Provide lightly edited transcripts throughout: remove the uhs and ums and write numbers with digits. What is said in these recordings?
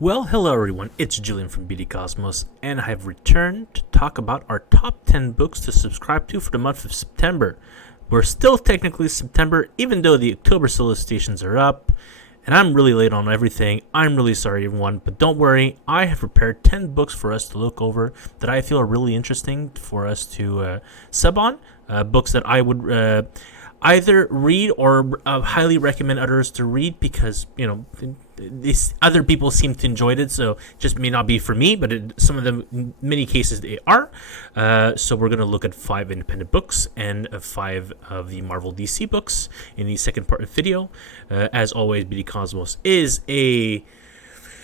Well, hello everyone, it's Julian from BD Cosmos, and I have returned to talk about our top 10 books to subscribe to for the month of September. We're still technically September, even though the October solicitations are up, and I'm really late on everything. I'm really sorry everyone, but don't worry, I have prepared 10 books for us to look over that I feel are really interesting for us to sub on, books that I would either read or highly recommend others to read because, these other people seem to enjoy it, so it just may not be for me, but some of them, in many cases, they are. So we're going to look at 5 independent books and 5 of the Marvel DC books in the second part of the video. As always, BD Cosmos is a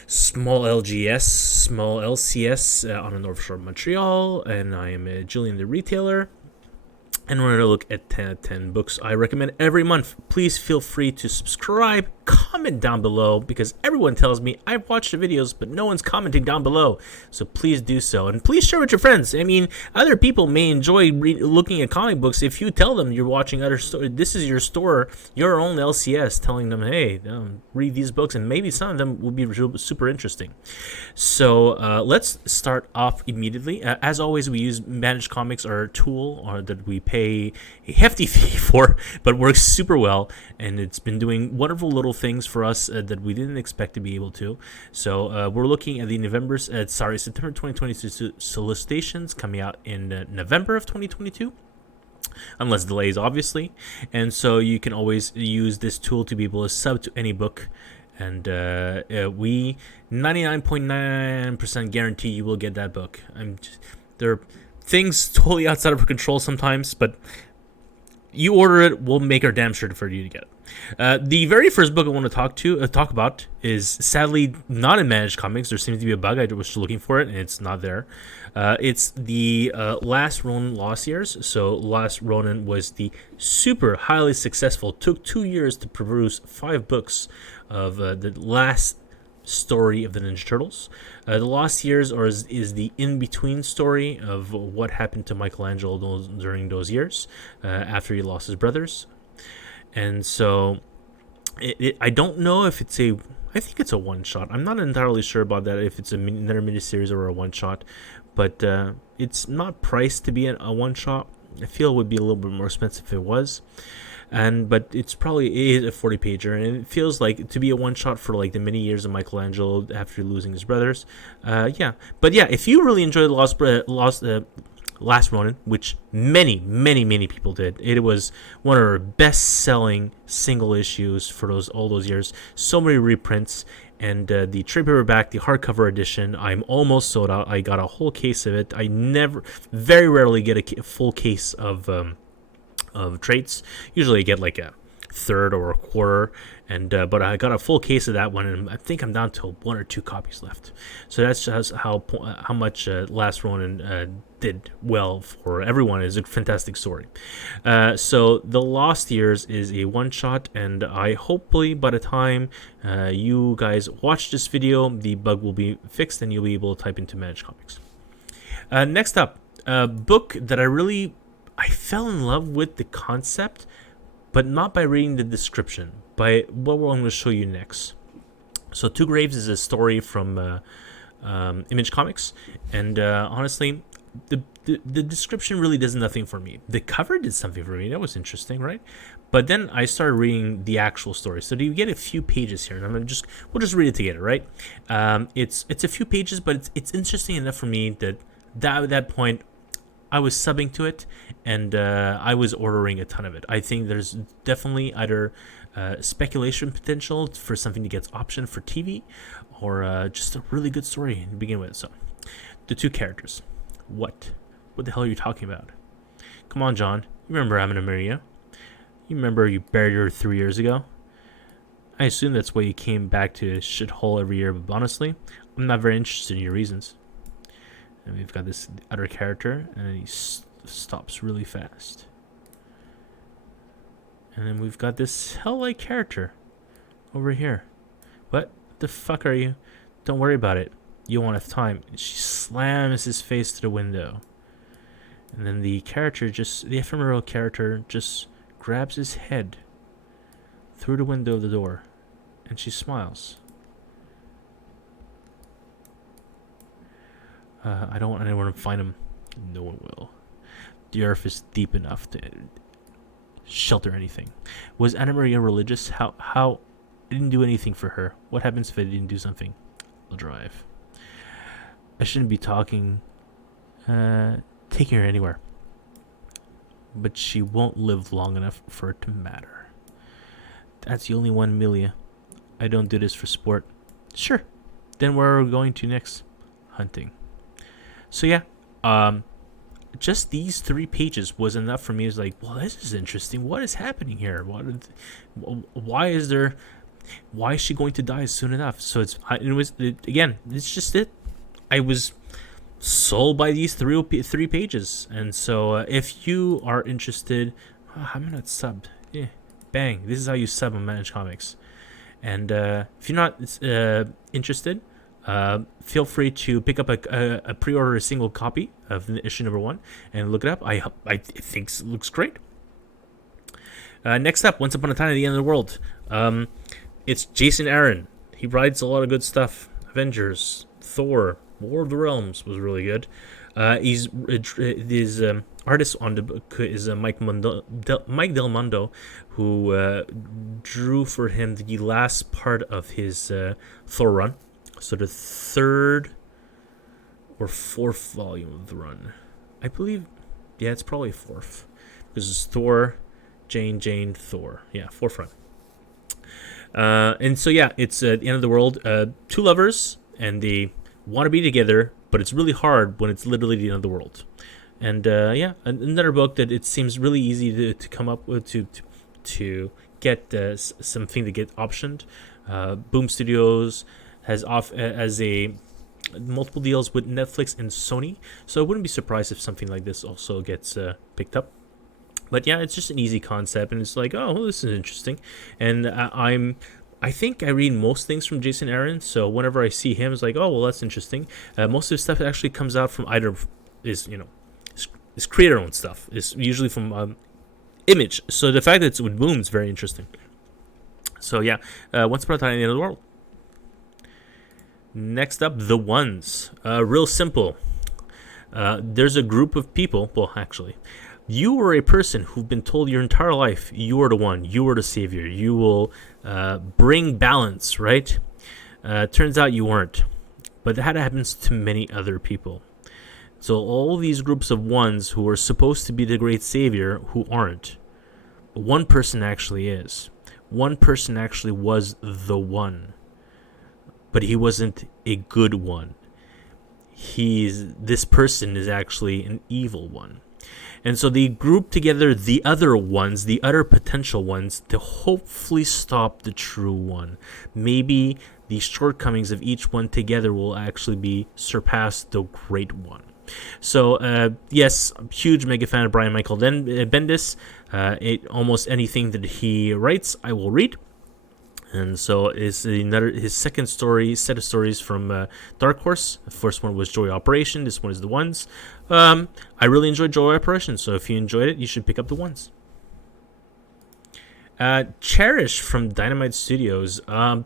small LGS, small LCS on the North Shore of Montreal, and I am Julian the retailer. And we're going to look at 10 books I recommend every month. Please feel free to subscribe, comment down below, because everyone tells me I've watched the videos, but no one's commenting down below. So please do so. And please share with your friends. I mean, other people may enjoy looking at comic books if you tell them you're watching other stories. This is your store, your own LCS, telling them, hey, read these books, and maybe some of them will be super interesting. So let's start off immediately. As always, we use Managed Comics, our tool that we pay a hefty fee for, but works super well, and it's been doing wonderful little things for us that we didn't expect to be able to. So we're looking at the September 2022 solicitations coming out in November of 2022. Unless delays, obviously. And so you can always use this tool to be able to sub to any book. And we 99.9% guarantee you will get that book. There are things totally outside of our control sometimes, but you order it, we'll make our damn sure for you to get it. The very first book I want to talk about is sadly not in Managed Comics. There seems to be a bug. I was looking for it, and it's not there. It's the Last Ronin Lost Years. So Last Ronin was the super highly successful, took 2 years to produce 5 books of the last story of the Ninja Turtles. The Lost Years is the in-between story of what happened to Michelangelo during those years after he lost his brothers. And so I don't know if it's I think it's a one-shot. I'm not entirely sure about that, if it's another miniseries or a one-shot, but it's not priced to be a one-shot. I feel it would be a little bit more expensive if it was. But it's probably a 40-pager, and it feels like to be a one-shot for like the many years of Michelangelo after losing his brothers. If you really enjoyed Last Ronin, which many people did, it was one of our best-selling single issues for all those years. So many reprints, and the trade paperback, the hardcover edition, I'm almost sold out. I got a whole case of it. I very rarely get a full case of traits. Usually I get like a third or a quarter, and but I got a full case of that one, and I think I'm down to 1 or 2 copies left. So that's just how much Last Ronin did well for everyone. It's a fantastic story. So The Lost Years is a one-shot, and I hopefully by the time you guys watch this video, the bug will be fixed and you'll be able to type into Managed Comics. Next up, a book that I fell in love with the concept, but not by reading the description, by what I'm going to show you next. So Two Graves is a story from Image Comics, and honestly, the description really does nothing for me. The cover did something for me. That was interesting, right? But then I started reading the actual story. So you get a few pages here, and we'll just read it together, right? It's a few pages, but it's interesting enough for me that at that point, I was subbing to it, and I was ordering a ton of it. I think there's definitely either speculation potential for something that gets optioned for TV, or just a really good story to begin with. So, the 2 characters. What the hell are you talking about? Come on, John. You remember Amina Maria? You remember you buried her 3 years ago? I assume that's why you came back to a shithole every year, but honestly, I'm not very interested in your reasons. And we've got this other character, and he stops really fast. And then we've got this hell-like character over here. What the fuck are you? Don't worry about it. You won't have time. And she slams his face to the window. And then the ephemeral character just grabs his head through the window of the door, and she smiles. I don't want anyone to find him. No one will. The earth is deep enough to shelter anything. Was Anna Maria religious? How? I didn't do anything for her. What happens if I didn't do something? I'll drive. I shouldn't be talking. Taking her anywhere. But she won't live long enough for it to matter. That's the only one, Amelia. I don't do this for sport. Sure. Then where are we going to next? Hunting. So yeah, just these 3 pages was enough for me. It's like, well, this is interesting. What is happening here? Why is she going to die soon enough? So it's just it. I was sold by these 3 pages, and so if you are interested, I'm not subbed. Yeah, bang. This is how you sub on Manage Comics. And if you're not interested, feel free to pick up a pre-order a single copy of issue number 1 and look it up. I think it looks great. Next up, Once Upon a Time at the End of the World. It's Jason Aaron. He writes a lot of good stuff. Avengers, Thor, War of the Realms was really good. His artist on the book is Mike Del Mondo, who drew for him the last part of his Thor run. So the 3rd or 4th volume of the run. I believe, yeah, it's probably 4th. Because it's Thor, Jane, Thor. Yeah, 4th run. And so, yeah, it's the end of the world. 2 lovers, and they want to be together, but it's really hard when it's literally the end of the world. And, yeah, another book that it seems really easy to come up with, to get something to get optioned. Boom Studios has multiple deals with Netflix and Sony, so I wouldn't be surprised if something like this also gets picked up. But yeah, it's just an easy concept, and it's like, oh, well, this is interesting. And I think I read most things from Jason Aaron, so whenever I see him, it's like, oh, well, that's interesting. Most of his stuff actually comes out from either is creator-owned stuff. It's usually from Image. So the fact that it's with Boom is very interesting. So yeah, Once Upon a Time at the End of the World. Next up, The Ones. Real simple. There's a group of people. Well, actually, you are a person who've been told your entire life you are the one, you are the savior, you will bring balance, right? Turns out you weren't. But that happens to many other people. So all these groups of ones who are supposed to be the great savior who aren't. One person actually is. One person actually was the one. But he wasn't a good one. This person is actually an evil one. And so they group together the other ones, the other potential ones, to hopefully stop the true one. Maybe the shortcomings of each one together will actually surpass the great one. So, yes, I'm a huge mega fan of Brian Michael Bendis. Almost anything that he writes, I will read. And so it's his second set of stories from Dark Horse. The first one was Joy Operation. This one is The Ones. I really enjoyed Joy Operation, so if you enjoyed it, you should pick up The Ones. Cherish from Dynamite Studios. I'm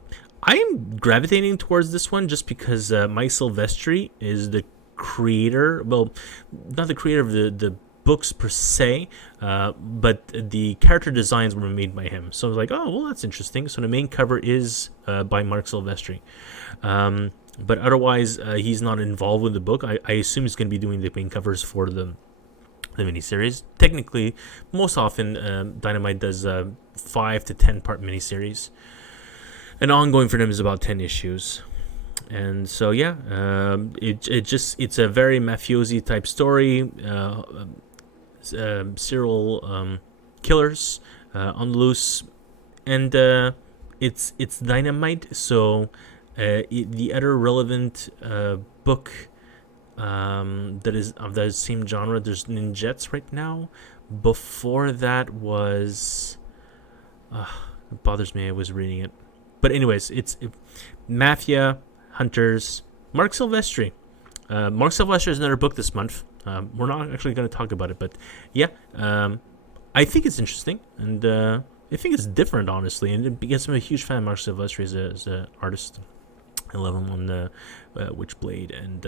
gravitating towards this one just because Mike Silvestri is the creator. Well, not the creator of the books per se, but the character designs were made by him. So I was like, oh, well, that's interesting. So the main cover is by Mark Silvestri. But otherwise, he's not involved with the book. I assume he's going to be doing the main covers for the miniseries. Technically, most often, Dynamite does 5 to 10 part miniseries. And ongoing for them is about 10 issues. And so, yeah, it's a very mafiosi type story. Serial killers on the loose, and it's Dynamite. So the other relevant book that is of the same genre, there's Ninjets right now. Before that was it bothers me. I was reading it, but anyways, it's Mafia Hunters. Mark Silvestri. Mark Silvestri has another book this month. We're not actually going to talk about it, but yeah, I think it's interesting, and I think it's different, honestly, and because I'm a huge fan of Mark Silvestri as an artist. I love him on the Witchblade and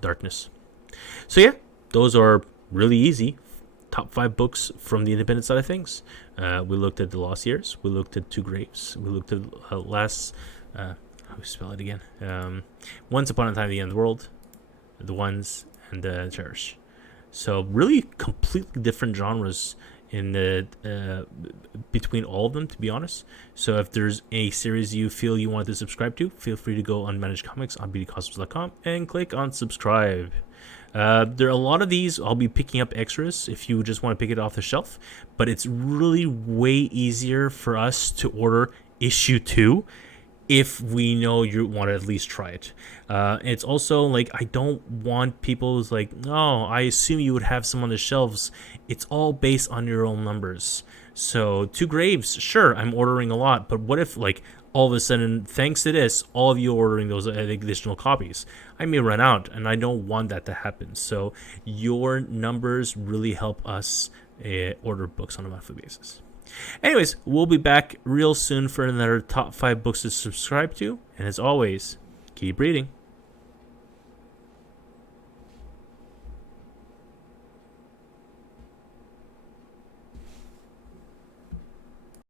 Darkness. So yeah, those are really easy. Top 5 books from the independent side of things. We looked at The Lost Years. We looked at Two Graves. We looked at how do you spell it again? Once Upon a Time at the End of the World, The Ones, and Cherish. So really completely different genres in the between all of them, to be honest. So if there's a series you feel you want to subscribe to, feel free to go on Managed Comics on bdcosmos.com and click on subscribe. There are a lot of these. I'll be picking up extras if you just want to pick it off the shelf, but it's really way easier for us to order issue 2 if we know you want to at least try it. It's also like, I don't want people who's like, oh, I assume you would have some on the shelves. It's all based on your own numbers. So Two Graves, sure, I'm ordering a lot, but what if like all of a sudden, thanks to this, all of you are ordering those additional copies? I may run out, and I don't want that to happen. So your numbers really help us order books on a monthly basis. Anyways, we'll be back real soon for another top 5 books to subscribe to. And as always, keep reading.